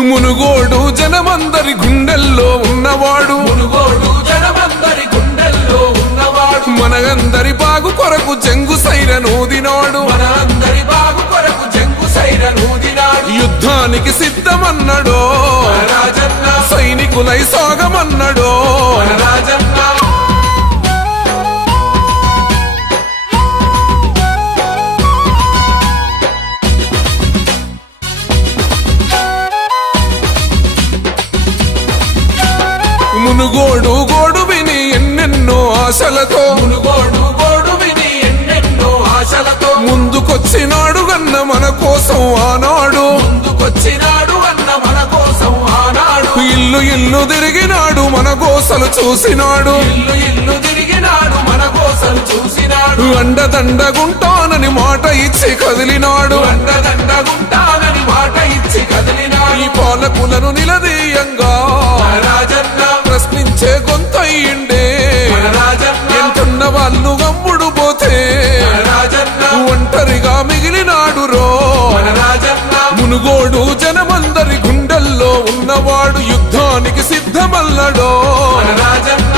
మునుగోడు జనమందరి గుండెల్లో ఉన్నవాడు. మునుగోడు జనమందరి గుండెల్లో ఉన్నవాడు మనగందరి బాగు కొరకు జంగు సైరనూదినాడు మన అందరి బాగు కొరకు జంగు సైర నూదినాడు. యుద్ధానికి సిద్ధమన్నడో. రాజన్న సైనికులై సాగమన్నడో. మునుగోడు గోడు విని ఎన్నెన్నో ఆశలతో మునుగోడు గోడు విని ఎన్నెన్నో ఆశలతో. ముందుకొచ్చినాడు గన్న మన కోసం ఆనాడు. ముందుకొచ్చినాడు అన్న మన కోసం ఆనాడు ఇల్లు ఇల్లు తిరిగినాడు మన కోసలు చూసినాడు. ఇల్లు ఇల్లు తిరిగినాడు మన కోసలు చూసినాడు అండదండగుంటానని మాట ఇచ్చి కదిలినాడు అండదండగుంటానని మాట ఇచ్చి కదిలినాడు. ఈ పాలకులను నిలదీ సిద్ధమల్లడో మన రాజన్న.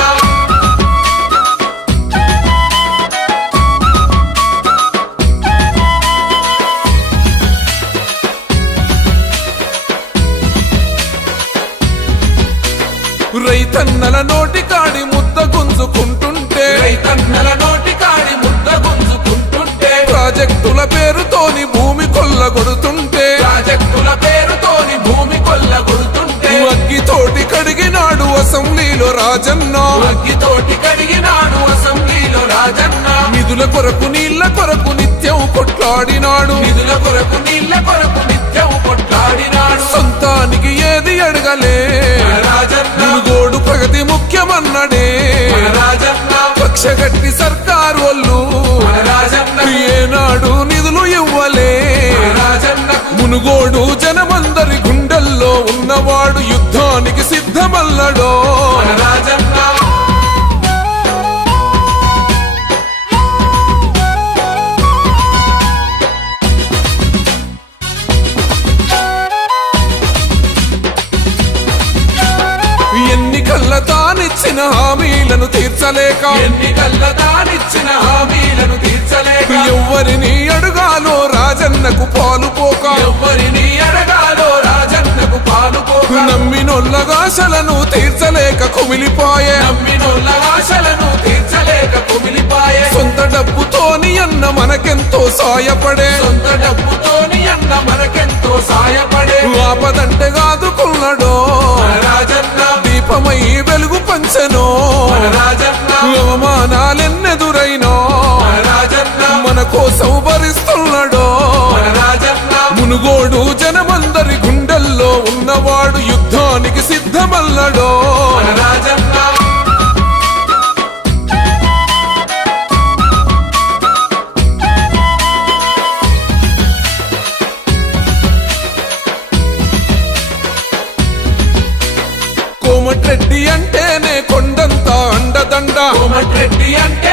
రైతన్నల నోటి కాడి ముద్ద గుంజుకుంటుంటే రైతన్నల నోటి రాజన్న. అగ్గితోటి కడిగినాడు అసెంబ్లీలో రాజన్న. నిధుల కొరకు నీళ్ళ కొరకు నిత్యం కొట్లాడినాడు. నిధుల కొరకు నీళ్ళ కొరకు నిత్యం కొట్లాడినాడు. సొంతానికి ఏది అడగలే. రాజన్న మునుగోడు ప్రగతి ముఖ్యమన్నడే. మన రాజన్న కక్షగట్టి సర్కారు హామీలను తీర్చలేక ఎన్నికల్ల తానిచ్చిన హామీలను తీర్చలేక ఎవ్వరిని అడుగాలో రాజన్నకు పాలుపోక ఎవ్వరిని అడగాలో రాజన్నకు పాలుపోక నమ్మినొల్లగాశలను తీర్చలేక కుమిలిపాయే నమ్మినోళ్ళ ఆశలను తీర్చలేక కుమిలిపాయే సొంత డబ్బుతోని అన్న మనకెంతో సాయపడే సొంత కోసం భరిస్తున్నాడో రాజన్న మునుగోడు జనమందరి గుండెల్లో ఉన్నవాడు యుద్ధానికి సిద్ధమల్లడో. రాజన్న కోమటిరెడ్డి అంటేనే కొండంతా అండదండ. కోమటిరెడ్డి అంటే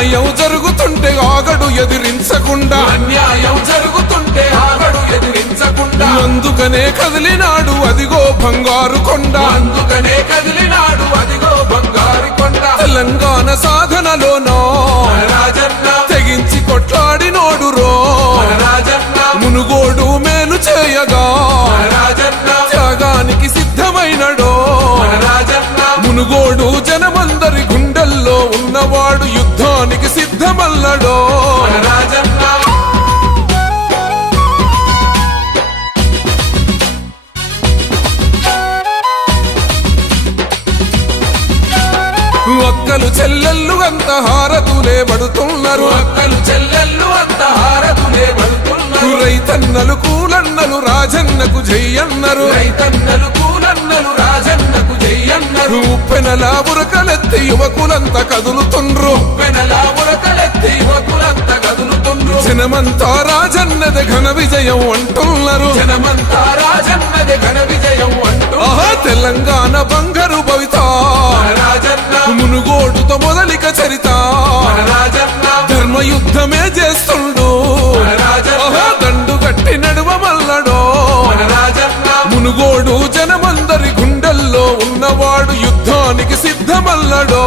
అన్యాయం జరుగుతుంటే ఆగడు ఎదిరించకుండా. అన్యాయం జరుగుతుంటే ఆగడు ఎదిరించకుండా. అందుకనే కదిలినాడు అదిగో బంగారు కొండ. అందుకనే కదిలినాడు అదిగో బంగారు కొండ. తెలంగాణ సాధనలోనో మన అంత హారతులే పడుతున్నారు. అక్కలు చెల్లెళ్ళు అంత హారతులే పడుతున్నారు. రైతన్నలు కూలన్నలు రాజన్నకు జయ్యన్నరు. రైతన్నలు కూలన్నలు రాజన్నకు జయ్యన్నరు. ఉప్పెనల బురకలెత్తి యువకులంతా కదులుతుండ్రు. పెనలా ఉరకలెత్తి యువకులంతా కదులుతుండ్రు. జనమంతా రాజన్నది ఘన విజయం అంటున్నారు. యుద్ధమే చేస్తుండు. దండు కట్టి నడువ మల్లడో. మునుగోడు జనమందరి గుండెల్లో ఉన్నవాడు యుద్ధానికి సిద్ధమల్లడో.